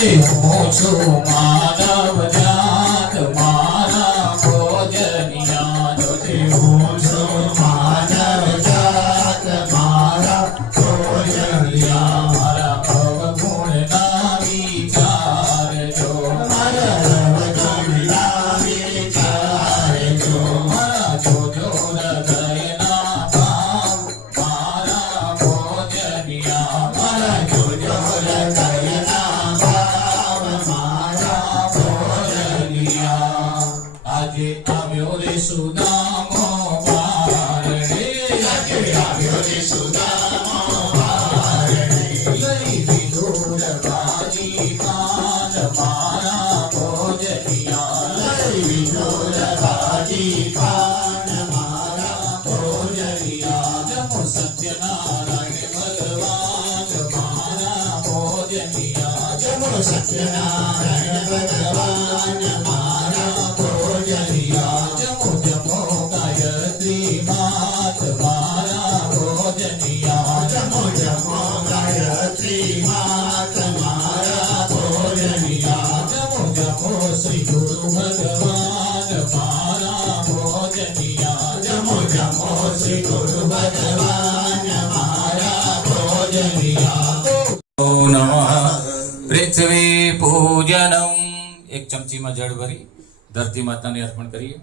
હું છું માનવ જાત મારા ભોજનિયા જોજે હું છું માનવ જાત મારા ભોજનિયા મારા અવગુણ ના વિચારજો મારા અવગુણ ના વિચારજો મારા જોજો હૃદયના ભાવ મારા ભોજનિયા મારા જોજો હૃદયના ભાવ મારા ભોજનિયા આજે આવ્યો રે સુદામો બારણે આજે આવ્યો રે સુદામો બારણે લઈ વિદુર બાજી કાન મારા ભોજનિયા લઈ વિદુર બાજી કાન મારા ભોજનિયા જમો સત્યનારાયણ ભગવાન મારા ભોજનિયા જમો સત્યનારાયણ ભગવાન મારા ભોજનિયા જમો જમો ગાયત્રી માત મારા ભોજનિયા જમો જમો ગાયત્રી માત મારા ભોજનિયા જમો જમો શ્રી ગુરુ ભગવાન મારા ભોજનિયા જમો જમો શ્રી ગુરુ ભગવાન મારા ભોજનિયા ઓમ નમઃ પૃથ્વી પૂજનમ એક ચમચીમાં જળ ભરી ધરતી માતાને અર્પણ કરીએ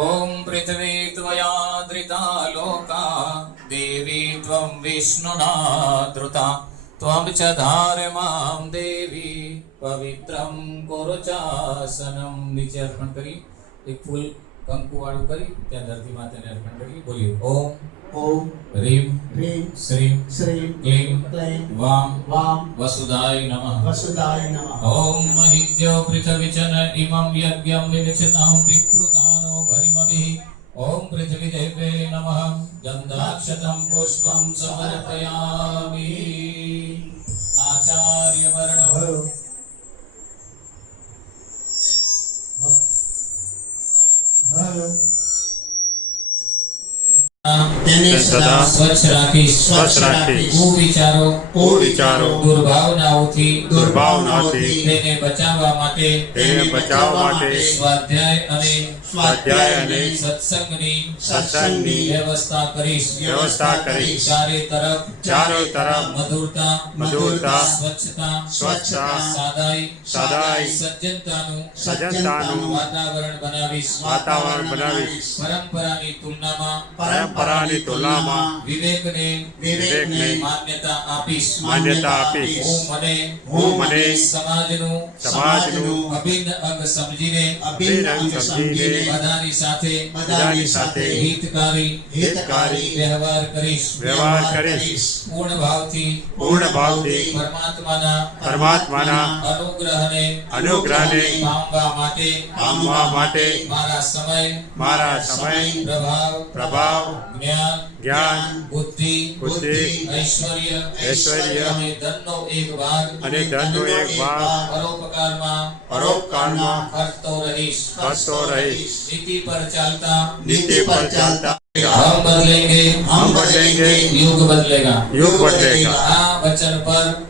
ઓમ પૃથ્વી ત્વયા ધૃતા લોકા દેવી ત્વં વિષ્ણુના ધૃતા ત્વં ચ ધારમાં દેવી પવિત્રં કુરુ ચાસનમ નીચે અર્પણ કરી એક ફૂલ કંકુ વાળું કરી ત્યાં ધરતી માતાને અર્પણ કરી બોલીએ ઓમ ઓમ રીમ હ્રીમ શ્રીમ શ્રીમ ક્લીમ ક્લૈમ વામ વામ વસુધાય નમઃ વસુધાય નમઃ ઓમ મહિદ્યો પૃથ્વીચન ઇમં યજ્ઞં વિવિક્ષતાં વિપ્લુતાનો ભરિમભિः ઓમ પૃથ્વીદેવે નમઃ ગંધાક્ષતં પુષ્પં સમર્પયામિ આચાર્ય વર્ણ તેને સદા સ્વચ્છ રાખીશ કુવિચારો દુર્ભાવનાઓથી તેને બચાવવા માટે સ્વાધ્યાય અને સત્સંગની વ્યવસ્થા કરીશ ચારે તરફ મધુરતા સ્વચ્છતા સાદાઈ સજ્જનતાનું વાતાવરણ બનાવીશ પરંપરાની તુલનામાં વિવેકને માન્યતા આપીશ હું મને સમાજનું અભિન્ન અંગ સમજીને બધાની સાથે હિતકારી વ્યવહાર કરીશ પૂર્ણ ભાવથી પરમાત્માના અનુગ્રહને પામવા માટે મારા સમય પ્રભાવ જ્ઞાન બુદ્ધિ ઐશ્વર્ય અને ધનનો એક ભાગ પરોપકારમાં ખર્ચતો રહીશ નીતિ પર ચાલતા हम बदलेंगे युग बदलेगा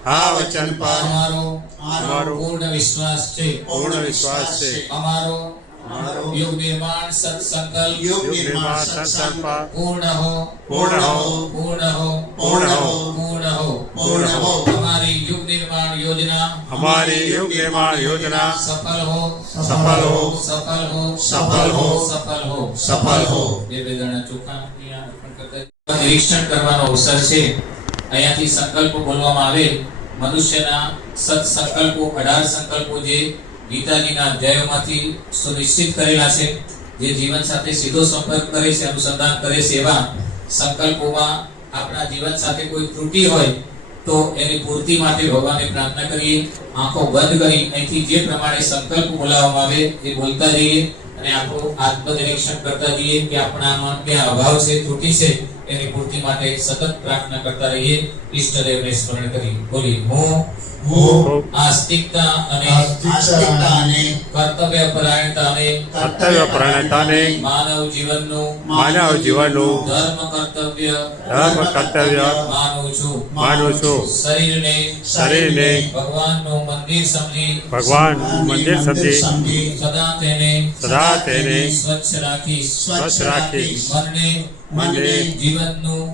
आ वचन पर हमारो पूर्ण विश्वास છે हमारो युग निर्माण सत्संकल्प पूर्ण हो हमारी युग निर्माण योजना सफल हो ये वेदना ચોખા નિરીક્ષણ કરવાનો અવસર છે અહીંયાથી સંકલ્પો બોલવામાં આવે મનુષ્યના સત્સંકલ્પો 18 સંકલ્પો જે ગીતાજીના અધ્યાયોમાંથી સુનિશ્ચિત કરેલા છે જે જીવન સાથે સીધો સંપર્ક કરે છે અનુસંધાન કરે છે એવા સંકલ્પોમાં આપણા જીવન સાથે કોઈ ત્રુટિ હોય તો એની પૂર્તિ માટે ભગવાનને પ્રાર્થના કરીએ આંખો બંધ કરી અહીંથી જે પ્રમાણે સંકલ્પ બોલાવવામાં આવે એ બોલતા જઈએ અને આપણું આત્મનિરીક્ષણ કરતા જઈએ કે આપણામાં ક્યાં અભાવ છે ત્રુટિ છે એની પૂર્તિ માટે સતત પ્રાર્થના કરતા રહીએ ઈષ્ટદેવને સ્મરણ કરી બોલી હું હું આસ્તિકતા અને આસ્તિકતા અને કર્તવ્યપરાયણતાને કર્તવ્યપરાયણતાને માનવ જીવનનું ધર્મ કર્તવ્ય માનું છું. માનું છું. શરીરને ભગવાનનું મંદિર સમજી સદા તેને સ્વચ્છ રાખી મનને જીવનનું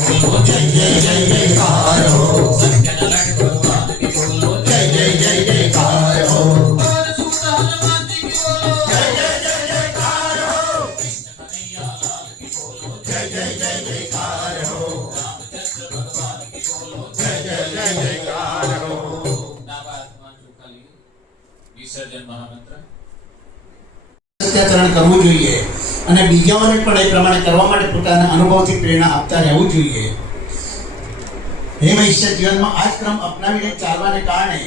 બોલો જય જય જય જયકાર હો. સત્યનારાયણ ભગવાન કી બોલો જય જય જય જયકાર હો. પરશુરામ ભગવાન કી બોલો જય જય જય જયકાર હો. કૃષ્ણ કનૈયા લાલ કી બોલો જય જય જય જયકાર હો. રામચંદ્ર ભગવાન કી બોલો જય જય જય જયકાર હો. નાબાદમાં ચોખાલી વિસર્જન મહામંત્ર સત્યાચરણ કરવું જોઈએ અને બીજાઓને પણ એ પ્રમાણે કરવા માટે પોતાના અનુભવથી પ્રેરણા આપતા રહેવું જોઈએ. હે મનુષ્ય જીવનમાં આ જ ક્રમ અપનાવીને ચાલવાને કારણે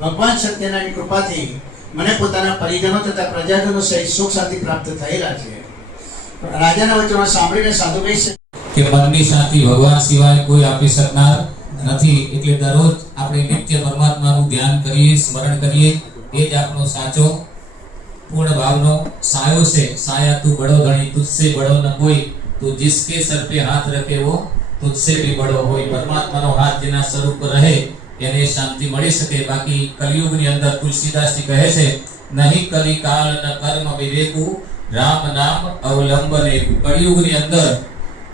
ભગવાન સત્યનારાયણની કૃપાથી મને પોતાના પરિજનો તથા પ્રજાજનો સહિત સુખ શાંતિ પ્રાપ્ત થયેલા છે. રાજાના વચનો સાંભળીને સાધુ કહે છે કે મનની શાંતિ ભગવાન સિવાય કોઈ આપી શકનાર નથી. એટલે દરરોજ આપણે નિત્ય પરમાત્માનું ધ્યાન કરીએ, સ્મરણ કરીએ. એ જ આપણો સાચો पूर्ण भावनो सायो से साया तू बड़ो धनी तुझसे बड़ो न कोई तू जिसके सर पे हाथ रखे वो तुझसे भी बड़ो होय. परमात्मा नो हाथ जेना स्वरूप पर रहे એને શાંતિ મળી શકે. બાકી કલિયુગની અંદર તુલસીદાસજી કહે છે નહીં કલિ કાલ ન કર્મ વિવેકુ રામ નામ અવલંબને. કલિયુગની અંદર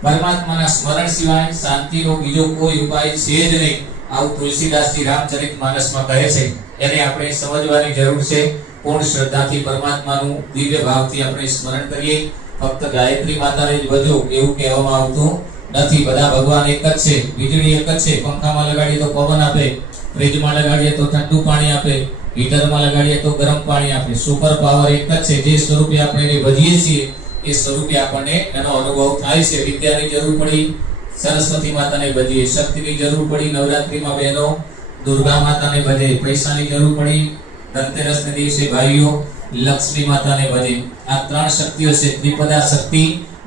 પરમાત્માના સ્મરણ સિવાય શાંતિનો બીજો કોઈ ઉપાય છે જ નહીં. આવું તુલસીદાસજી રામચરિતમાનસમાં કહે છે. એને આપણે સમજવાની જરૂર છે. પૂર્ણ શ્રદ્ધાથી પરમાત્માનું દિવ્ય ભાવથી આપણે સ્મરણ કરીએ. ફક્ત ગાયત્રી માતાને જ ભજો એવું કહેવામાં આવતું નથી. બધા ભગવાન એક જ છે. વીજળી એક જ છે. પંખામાં લગાડીએ તો પવન આપે, ફ્રીજમાં લગાડીએ તો ઠંડુ પાણી આપે, હીટરમાં લગાડીએ તો ગરમ પાણી આપે. સુપર પાવર એક જ છે. જે સ્વરૂપે આપણે એને ભજીએ છીએ એ સ્વરૂપે આપણને એનો અનુભવ થાય છે. વિદ્યાની જરૂર પડી સરસ્વતી માતાને ભજીએ, શક્તિની જરૂર પડી નવરાત્રીમાં બહેનો દુર્ગા માતાને ભજે, પૈસાની જરૂર પડી ધનતેરસને દિવસે ભાઈઓ લક્ષ્મી માતાને ભજે. આ ત્રણ શક્તિઓ છે. ત્રિપદા શક્તિ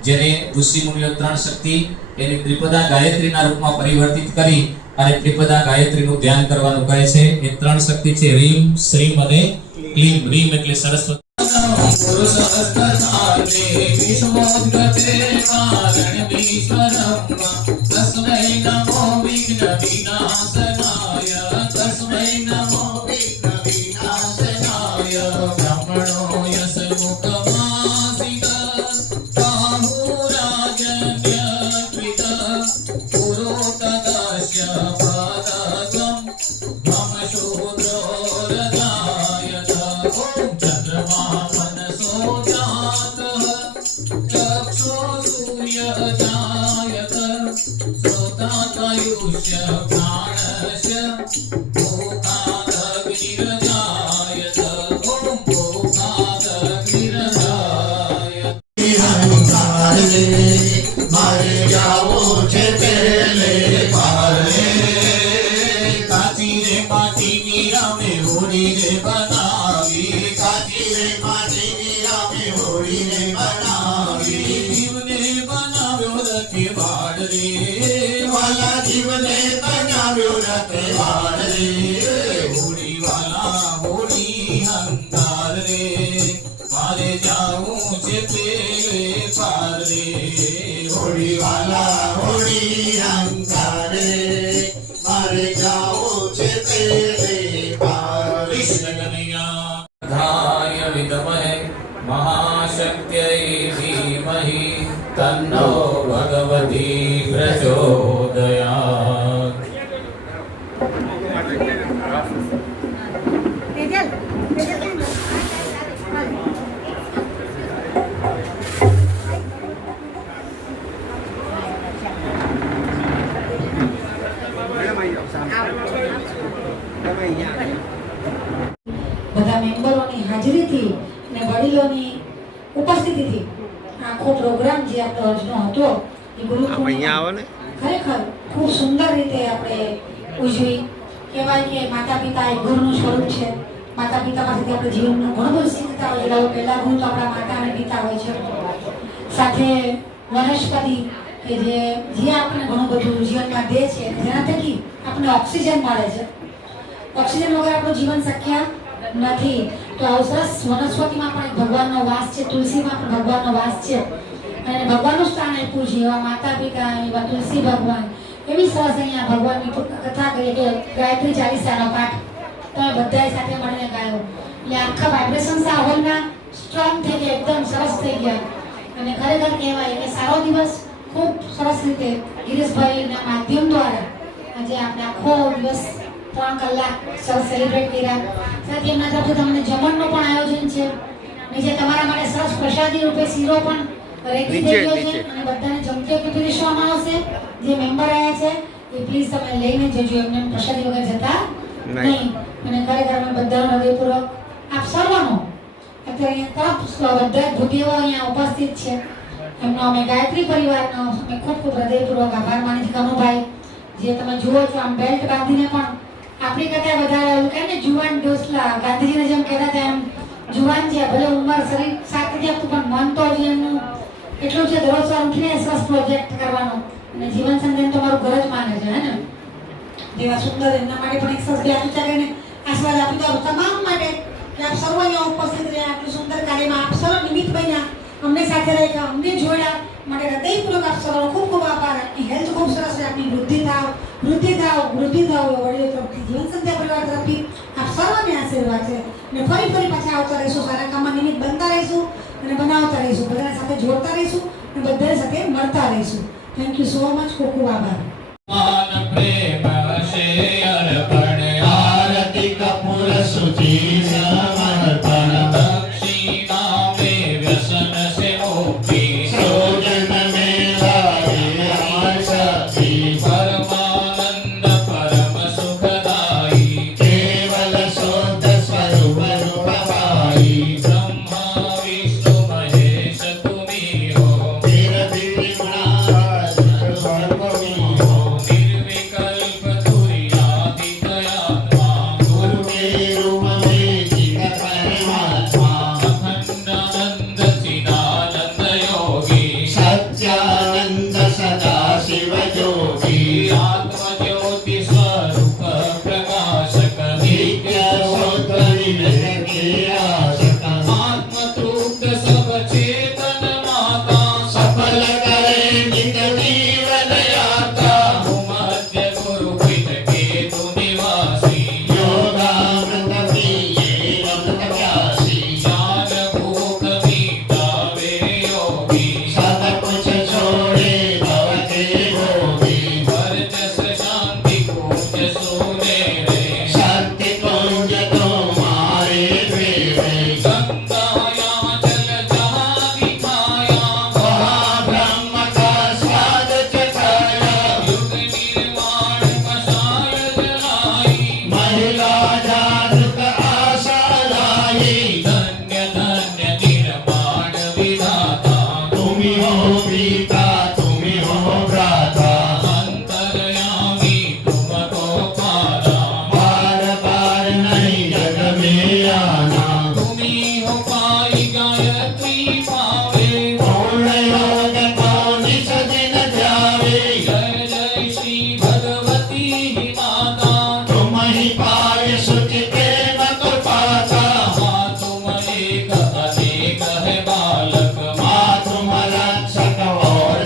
જેને ઋષિ મુનિઓ ત્રણ શક્તિ એને ત્રિપદા ગાયત્રીના રૂપમાં પરિવર્તિત કરી અને ત્રિપદા ગાયત્રીનું ધ્યાન કરવાનું કહે છે. એ ત્રણ શક્તિ છે રીમ, શ્રીમ અને ક્લીમ. રીમ એટલે સરસ્વતી મારે જાવો છે પેલે પારે. કાચી રે માટીની રામે હોડીને બનાવી, કાચી રે માટીની રામે હોડીને બનાવી. જીવને બનાવ્યો રખેવાળ રે, વાલા જીવને બનાવ્યો રખેવાળ રે. હોડી વાલા હોડી હંકાર રે, મારે જાવું છે પેલે પાર રે. હોડી વાલા હોડી અંકાર રે, મારે જાવો છે પેલે પાર. કૃષ્ણ કનૈયા ધાય વિદ્મહે મહાશક્ત્यै ધીમહિ તન્નો ભગવતી પ્રચોદયાત. બધા મેમ્બરોની હાજરીથી અને વડીલોની ઉપસ્થિતિથી આખો પ્રોગ્રામ જે આપણો આજનો હતો એ ગુરુ ખરેખર ખૂબ સુંદર રીતે આપણે ઉજવી. કહેવાય કે માતા પિતા એક ગુરુનું સ્વરૂપ છે. માતા પિતા પાસેથી આપણે જીવનનું ઘણું બધું શીખતા હોય છે. પહેલા ગુરુ તો આપણા માતા અને પિતા હોય છે. સાથે વનસ્પતિ કે જે આપણને ઘણું બધું જીવનમાં દે છે, જેના થકી આપણને ઓક્સિજન મળે છે. ઓક્સિજન વગર આપણું જીવન શક્ય નથી. તો આવું સરસ વનસ્પતિમાં પણ એક ભગવાનનો વાસ છે, તુલસીમાં પણ ભગવાનનો વાસ છે અને ભગવાનનું સ્થાન આપ્યું છે. એવા માતા પિતા, એવા તુલસી ભગવાન, એવી સરસ અહીંયા ભગવાનની કથા કરીએ કે ગાયત્રી ચાલીસાનો પાઠ તમે બધાએ સાથે મળીને ગાયો એટલે આખા વાઇબ્રેશન્સ આ હોલના સ્ટ્રોંગ થઈ ગયા, એકદમ સરસ થઈ ગયા. અને ખરેખર કહેવાય કે સારો દિવસ ખૂબ સરસ રીતે ગિરીશભાઈના માધ્યમ દ્વારા આજે આપણે આખો દિવસ 3 કલાક સરસ સેલિબ્રેટ કર્યા. સાથે એમના તરફથી તમને જમણનું પણ આયોજન છે. નીચે તમારા માટે સરસ પ્રસાદી રૂપે શીરો પણ રેડી થઈ ગયો છે અને બધાને જમતી વખતે પીરસવામાં આવશે. જે મેમ્બર આવ્યા છે એ પ્લીઝ તમે લઈને જજો, એમને પ્રસાદી વગર જતા નહીં. અને ખરેખર અમે બધાનો હૃદયપૂર્વક આપ સર્વનો અત્યારે અહીંયા બધા ભૂદેવો અહીંયા ઉપસ્થિત છે એમનો અમે ગાયત્રી પરિવારનો અમે ખૂબ ખૂબ હૃદયપૂર્વક આભાર માની છીએ. કનુભાઈ જે તમે જુઓ છો આમ બેલ્ટ બાંધીને પણ આપણી કરતાં વધારે એવું કહે ને જુવાન ડોસલા, ગાંધીજીને જેમ કહેતા હતા એમ જુવાન છે. ભલે ઉંમર શરીર સાથ નથી આપતું પણ મન તો હજી એમનું એટલું છે દરરોજ સવાર ઉઠીને સરસ પ્રોજેક્ટ કરવાનો અને જીવન સંધાન તો મારું ઘર જ માને છે હે ને. જેવા સુંદર એમના માટે પણ એક સરસ બે વિચારીને આશીર્વાદ આપી દો તમામ માટે કે આપ સર્વ અહીંયા ઉપસ્થિત રહ્યા આટલું સુંદર કાર્યમાં આપ સર્વ નિમિત્ત બન્યા, અમને સાથે રહ્યા, અમને જોડ્યા માટે હૃદયપૂર્વક આપ સર્વનો ખૂબ ખૂબ આભાર. આપની હેલ્થ ખૂબ સરસ રહે, આપની વૃદ્ધિ થાવ વડીલો તરફથી, જીવન સંધ્યા પરિવાર તરફથી આપ સર્વને આશીર્વાદ છે. અને ફરી પાછા આવતા રહીશું, સારા કામમાં નિમિત્ત બનતા રહીશું અને બનાવતા રહીશું, બધાને સાથે જોડતા રહીશું અને બધા સાથે મળતા રહીશું. થેન્ક યુ સો મચ, ખૂબ ખૂબ આભાર. પ્રેમ હશે અર્પણ આરતી કપૂર સુચી સમર્પણ દક્ષિણા મે વ્યસન સે મુક્તિ સોજન મે લાગે આશક્તિ પરમાનંદ પરમ સુખદાયી કેવલ શુદ્ધ સ્વરૂપ રૂપવાઈ બ્રહ્મા વિષ્ણુ મહેશ તુમી હો बालक मातुम रक्षक और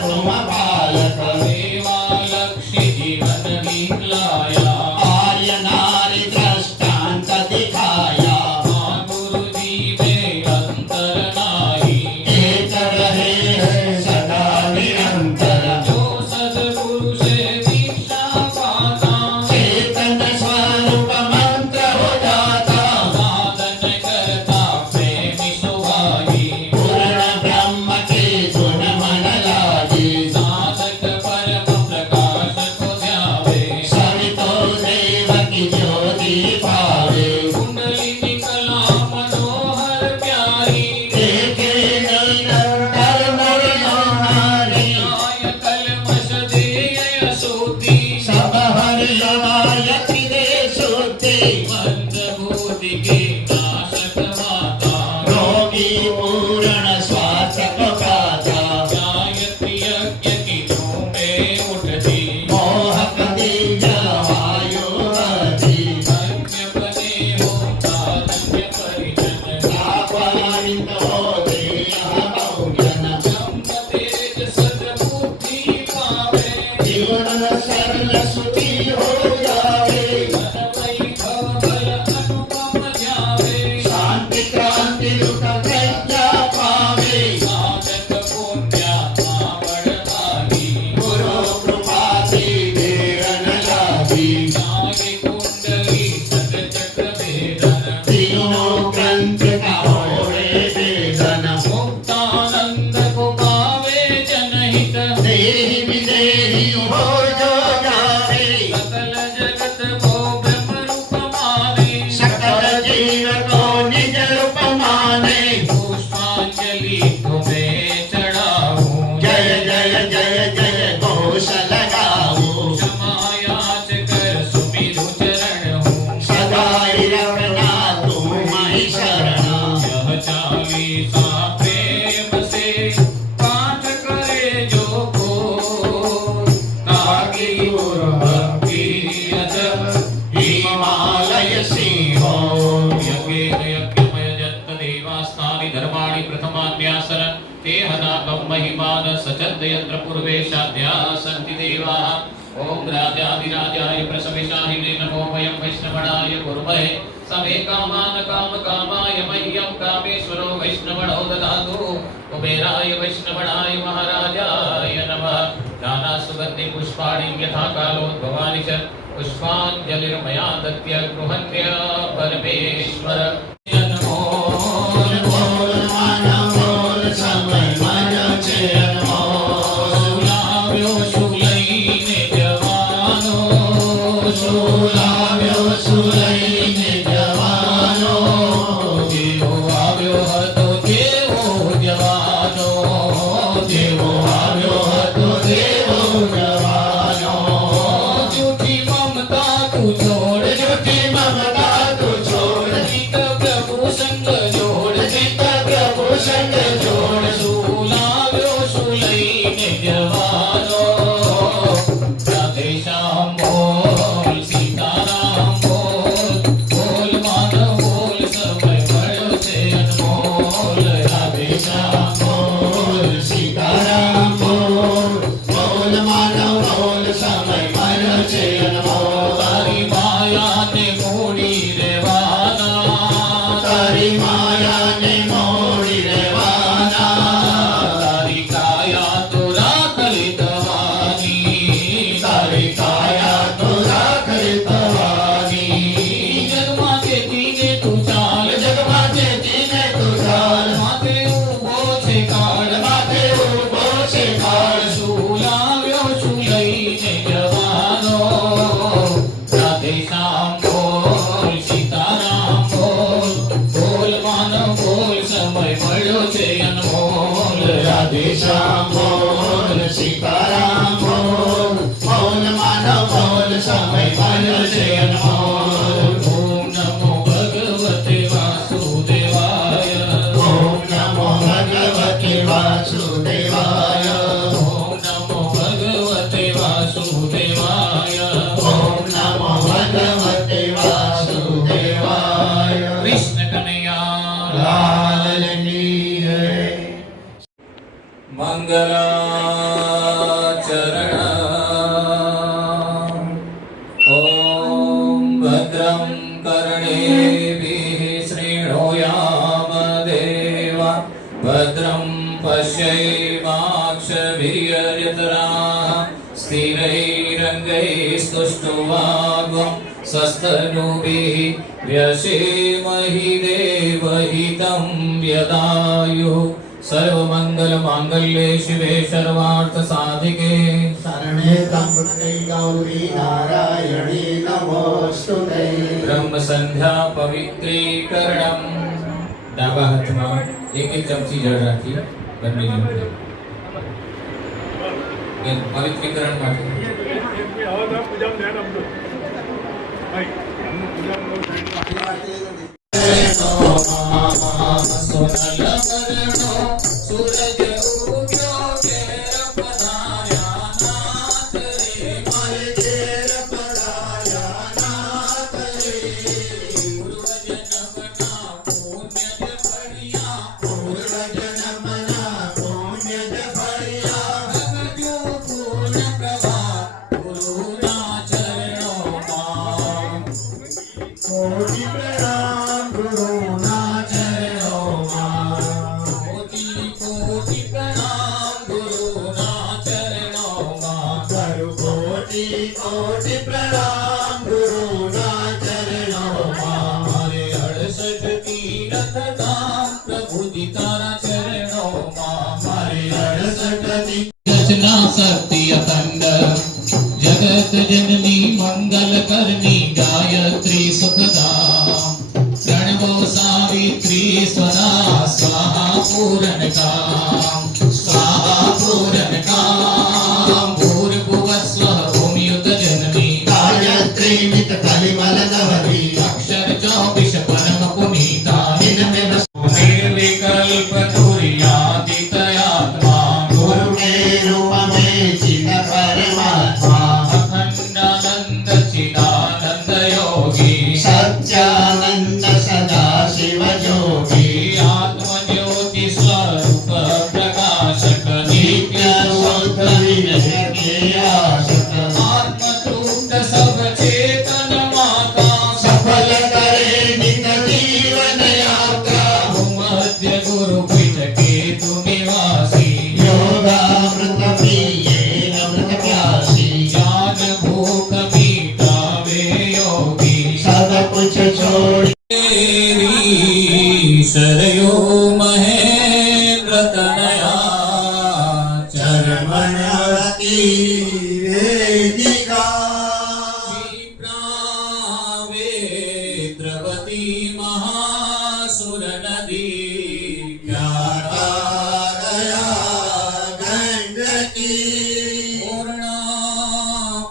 हित देहि विदेहि हो जो जाने सकल जगत को ब्रह्म रूप माने सकल जीव को निज रूप माने पुष्पांजलि तुम्हें चढ़ाऊं जय जय जय जय घोष लगाओ क्षमायाच कर सुमिरु चरण हूँ सदाई रखना तुम ही शरणा यह चालीसा प्रेम से पाठ करे जो को ताकि गुरु भक्ति अजब हिमालय सिंहो यज्ञेन यज्ञमय जन्त देवास्तानि धर्माणि प्रथमान्यासनं ते हनाकं महिमान सचन्द यत्र पूर्वेशाद्या सन्ति देवाः ॐ राजाधिराजाय प्रसविशाहिने नमो वयं वैष्णवणाय कुर्महे समे कामान् कामकामाय मह्यं कामेश्वरो वैष्णवणो ददातु कुबेराय वैष्णवणाय महाराजाय नमः नाना सुगन्धि पुष्पाणि यथा कालोद्भवानि च पुष्पाञ्जलिर्मया दत्य गृहन्य परमेश्वर नमो बोल माना बोल समय मन छे सुलाव्यो सुलैने जवानो सुलाव्यो सुलैने जवानो जेવો આવ્યો હતો તેવો જવાનો देवो આવ્યો હતો દેવો જવાનો જૂઠી મમતા તું છોડ झूठी ममता तू छोड़ જીત પ્રભુ સંગ જોડ चित्त प्रभु संग जोड़ સુલાવ્યો સુલૈને જવાનો રાધે શ્યામ બોલ સીતારામ બોલ બોલ માનવ બોલ સમય મળ્યો છે અનમોલ રાધે શ્યામ बोल सीताराम बोल बोल मानव बोल समय मन छे अनमोल તારી માયાને મૂડી રેવાના तारी माया ने मोड़ी रेवाना તારી કાયા તો રાખલી દવાની तारी काया तो राखल तवानी જગમાં જેતીને તું ચાલ जगमा जेतीने तू चाल માથે ઊભો છે કાળ माथे ऊभो छे काल સુલાવ્યો સુલૈને જવાનો રાધે શ્યામ બોલ સીતારામ બોલ બોલ માનવ બોલ સમય મળ્યો છે અનમોલ राधे श्याम बोल सीताराम बोल बोल मानव बोल समय मन छे अनमोल ઓમ નમો ભગવતે વાસુદેવાય ओम नमो भगवते वासुदेवाय ઓમ નમો ભગવતે વાસુદેવાય ओम नमो भगवते वासुदेवाय કૃષ્ણ કનૈયા लाल की जय મંગલાચરણ ઓમ ભદ્રં કર્ણેભિઃ શૃણોયામ દેવા ભદ્રં પશ્યૈમાક્ષભિર્યજत्राः स्थिरैरङ्गैस्तुष्टुवाग्वं स्वस्तनूभिः व्यसेमहि देवहितं यदायुः सर्वमङ्गलमाङ्गल्ये शिवे सर्वार्थसाधिके शरणे त्र्यम्बके गौरी नारायणी नमोस्तुते ब्रह्मसंध्या पवित्रीकरणम् ડાબા હાથમાં એક ચમચી જળ રાખી બંને જણ પવિત્રીકરણ માટે સોનલ વર્ણો સૂરજ ઉગ્યો ઘેર પધાર્યા નાથ રે મારે ઘેર પધાર્યા નાથ રે પૂર્વજન્મના પુણ્ય જ ફળિયા पूर्वजन्मना पुण्य फलिया ભગજો પૂર્ણ પ્રભા ગુરુના ચરણોમાં कोटि प्रणाम गुरुना चरणों કોટી કોટી પ્રણામ ગુરુના ચરણોમાં करो कोटि कोटि प्रणाम गुरुना चरणों મારે 68 તીરથ ધામ પ્રભુજી તારા ચરણોમાં मारे 68 दी रचना शक्ति अखंड जगत जननी मंगल करनी गायत्री सुखदाम प्रणवो सावित्री स्वदा स्वाहा पूरण काम भूर्भुवस्वः भूमियुत जननी गायत्री मित कलिमल नवरी अक्षर 24 परम पुनीता इनमें निर्विकल्प तुर्यादितयात्मा गुरु के रूप में चिन्ह परमात्मा अखंडानंद चिदानंद योगी सत्यानंद सदा शिव जोगी आत्मज्योति स्वरूप प्रकाशक नित्य शुद्ध विनय के आशक आत्मतृप्त सब चेतन माता सफल करे नित जीवन यात्रा मध्य गुरु पीठ के तु निवासी योगामृत प्रिय अमृत प्यासी ज्ञान भूख मीटावे योगी सब कुछ छोड़ देवी शरयो महेंद्र तनया चरमणवती वेदिका द्रवती महासुर नदी ज्ञाता गया गंडकी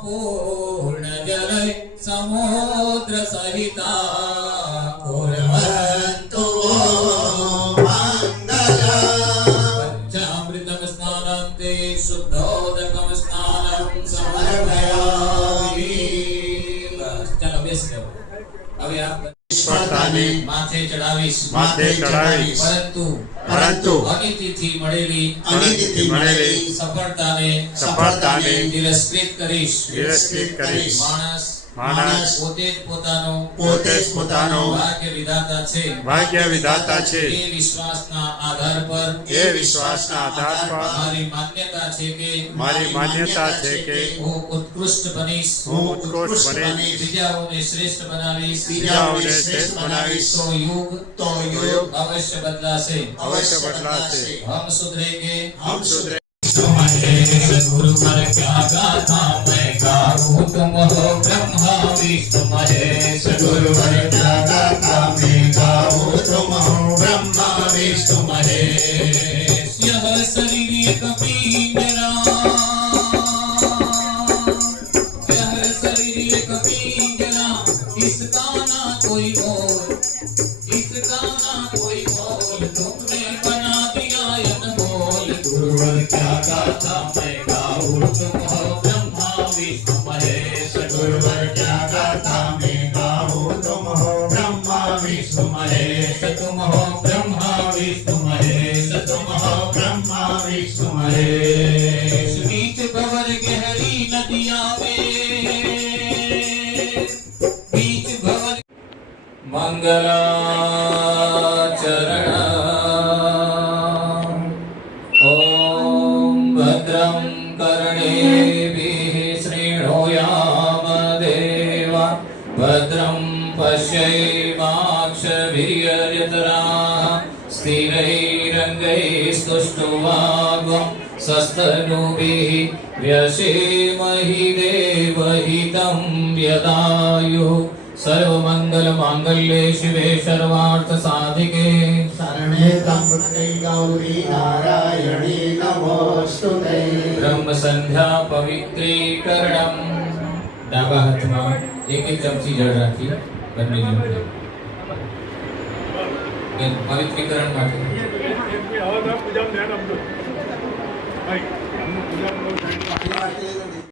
पूर्ण जल समुद्र सहिता कुर्वन्तु मङ्गलम् पंचामृतम स्नानं ते शुद्धोदकम स्नानं समर्पयामि चलो बेस जाओ હવે આપ નિષ્ફળતાને માથે ચડાવીશ પરંતુ અનિતિથી મળેલી સફળતાને તિરસ્કૃત કરીશ માણસ પોતે જ પોતાનો ભાગ્ય વિધાતા છે એ વિશ્વાસના આધાર પર મારી માન્યતા છે કે હું ઉત્કૃષ્ટ બનીશ બીજાઓને શ્રેષ્ઠ બનાવીશ તો યુગ અવશ્ય બદલાશે हम सुधरेंगे गुरु पर क्या गाथा मैं गाऊं तुम हो ब्रह्मा विष्णु महेश गुरु पर क्या गाथा मैं गाऊं तुम हो ब्रह्मा विष्णु महेश यह शरीर एक पिंजरा इसका ना कोई मोल तुमने बना दिया अनमोल गुरु पर क्या गाथा मैं गाऊं तुम हो ब्रह्मा विष्णु महेश गुरु पर क्या गाथा मैं गाऊं तुम हो ब्रह्मा विष्णु महेश तुम हो ब्रह्मा विष्णु महेश तुम हो ब्रह्मा विष्णु महेश बीच भंवर गहरी नदिया में बीच भंवर मंगलाचरण ओम भद्रं कर्णेभिः शृणुयाम देवा भद्रं पश्येमाक्षभिर्यजत्राः स्थिरैरङ्गैस्तुष्टुवागं सस्तनूभिः व्यसेमहि देवहितं यदायुः सर्वमङ्गलमाङ्गल्ये शिवे सर्वार्थसाधिके शरणे त्र्यम्बके गौरी नारायणी नमोस्तुते ब्रह्म संध्या पवित्रीकरणम डाबा हाथમાં એક ચમચી જળ રાખી બંને જણ પવિત્રીકરણ માટે પૂજા ધ્યાન આપજો ભાઈ પૂજા